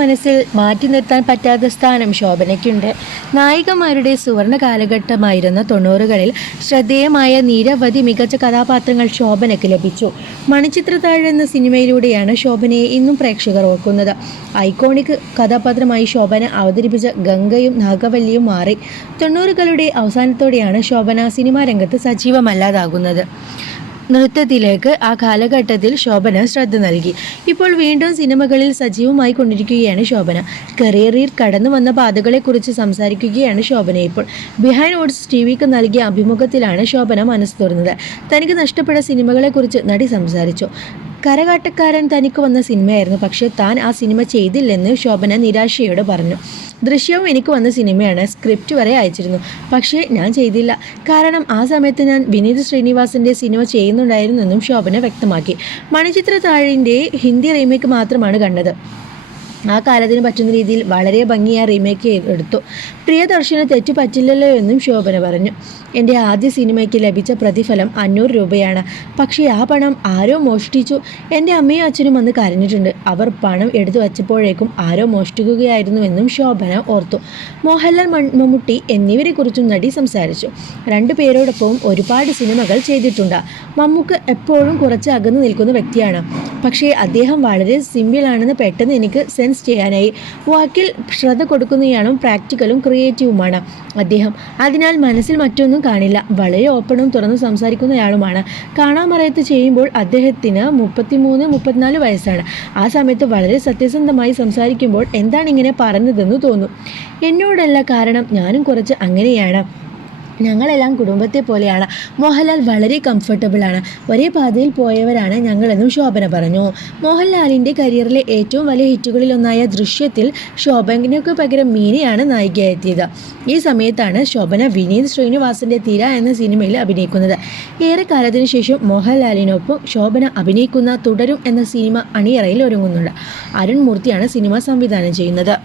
മനസ്സിൽ മാറ്റി നിർത്താൻ പറ്റാത്ത സ്ഥാനം ശോഭനയ്ക്കുണ്ട്. നായികമാരുടെ സുവർണ കാലഘട്ടമായിരുന്ന തൊണ്ണൂറുകളിൽ ശ്രദ്ധേയമായ നിരവധി മികച്ച കഥാപാത്രങ്ങൾ ശോഭനയ്ക്ക് ലഭിച്ചു. മണിച്ചിത്രത്താഴ് എന്ന സിനിമയിലൂടെയാണ് ശോഭനയെ ഇന്നും പ്രേക്ഷകർ ഓർക്കുന്നത്. ഐക്കോണിക് കഥാപാത്രമായി ശോഭന അവതരിപ്പിച്ച ഗംഗയും നാഗവല്ലിയും മാറി. തൊണ്ണൂറുകളുടെ അവസാനത്തോടെയാണ് ശോഭന സിനിമാ രംഗത്ത് സജീവമല്ലാതാകുന്നത്. നൃത്തത്തിലേക്ക് ആ കാലഘട്ടത്തിൽ ശോഭന ശ്രദ്ധ നൽകി. ഇപ്പോൾ വീണ്ടും സിനിമകളിൽ സജീവമായി കൊണ്ടിരിക്കുകയാണ് ശോഭന. കരിയറിൽ കടന്നു വന്ന പാതകളെക്കുറിച്ച് സംസാരിക്കുകയാണ് ശോഭന ഇപ്പോൾ. ബിഹൈൻഡ് ഓട്സ് ടി വിക്ക് നൽകിയ അഭിമുഖത്തിലാണ് ശോഭന മനസ്സ് തുറന്നത്. തനിക്ക് നഷ്ടപ്പെട്ട സിനിമകളെ കുറിച്ച് നടി സംസാരിച്ചു. കരകാട്ടക്കാരൻ തനിക്ക് വന്ന സിനിമയായിരുന്നു. പക്ഷേ താൻ ആ സിനിമ ചെയ്തില്ലെന്ന് ശോഭന നിരാശയോടെ പറഞ്ഞു. ദൃശ്യവും എനിക്ക് വന്ന സിനിമയാണ്. സ്ക്രിപ്റ്റ് വരെ അയച്ചിരുന്നു. പക്ഷേ ഞാൻ ചെയ്തില്ല. കാരണം ആ സമയത്ത് ഞാൻ വിനീത് ശ്രീനിവാസിന്റെ സിനിമ ചെയ്യുന്നുണ്ടായിരുന്നെന്നും ശോഭന വ്യക്തമാക്കി. മണിചിത്ര താഴിന്റെ ഹിന്ദി റീമേക്ക് മാത്രമാണ് കണ്ടത്. ആ കാലത്തിന് പറ്റുന്ന രീതിയിൽ വളരെ ഭംഗിയായി റീമേക്ക് എടുത്തു. പ്രിയദർശന് തെറ്റ് പറ്റില്ലല്ലോ എന്നും ശോഭന പറഞ്ഞു. എന്റെ ആദ്യ സിനിമയ്ക്ക് ലഭിച്ച പ്രതിഫലം അഞ്ഞൂറ് രൂപയാണ്. പക്ഷേ ആ പണം ആരോ മോഷ്ടിച്ചു. എന്റെ അമ്മയും അച്ഛനും അന്ന് കരഞ്ഞിട്ടുണ്ട്. അവർ പണം എടുത്തു വച്ചപ്പോഴേക്കും ആരോ മോഷ്ടിക്കുകയായിരുന്നുവെന്നും ശോഭന ഓർത്തു. മോഹൻലാൽ മമ്മൂട്ടി എന്നിവരെക്കുറിച്ചും നടി സംസാരിച്ചു. രണ്ടു പേരോടൊപ്പവും ഒരുപാട് സിനിമകൾ ചെയ്തിട്ടുണ്ട്. മമ്മൂക്ക് എപ്പോഴും കുറച്ച് അകന്നു നിൽക്കുന്ന വ്യക്തിയാണ്. പക്ഷേ അദ്ദേഹം വളരെ സിമ്പിളാണെന്ന് പെട്ടെന്ന് എനിക്ക് സെൻസ് ചെയ്യാനായി. വാക്കിൽ ശ്രദ്ധ കൊടുക്കുന്നയാളും പ്രാക്ടിക്കലും ക്രിയേറ്റീവുമാണ് അദ്ദേഹം. അതിനാൽ മനസ്സിൽ മറ്റൊന്നും കാണില്ല. വളരെ ഓപ്പണും തുറന്നു സംസാരിക്കുന്നയാളുമാണ്. കാണാമറയത്ത് ചെയ്യുമ്പോൾ അദ്ദേഹത്തിന് മുപ്പത്തിമൂന്ന് മുപ്പത്തിനാല് വയസ്സാണ്. ആ സമയത്ത് വളരെ സത്യസന്ധമായി സംസാരിക്കുമ്പോൾ എന്താണ് ഇങ്ങനെ പറഞ്ഞതെന്ന് തോന്നും. എന്നോടല്ല കാരണം ഞാനും കുറച്ച് അങ്ങനെയാണ്. ഞങ്ങളെല്ലാം കുടുംബത്തെ പോലെയാണ്. മോഹൻലാൽ വളരെ കംഫർട്ടബിൾ ആണ്. ഒരേ പാതയിൽ പോയവരാണ് ഞങ്ങളെന്നും ശോഭന പറഞ്ഞു. മോഹൻലാലിന്റെ കരിയറിലെ ഏറ്റവും വലിയ ഹിറ്റുകളിലൊന്നായ ദൃശ്യത്തിൽ ശോഭനയ്ക്ക് പകരം മീനയാണ് നായികയെത്തിയത് ഈ സമയത്താണ് ശോഭന വിനീത് ശ്രീനിവാസിന്റെ തീര എന്ന സിനിമയിൽ അഭിനയിക്കുന്നത്. ഏറെ കാലത്തിന് ശേഷം മോഹൻലാലിനൊപ്പം ശോഭന അഭിനയിക്കുന്ന തുടരും എന്ന സിനിമ അണിയറയിൽ ഒരുങ്ങുന്നുണ്ട്. അരുൺ മൂർത്തിയാണ് സിനിമ സംവിധാനം ചെയ്യുന്നത്.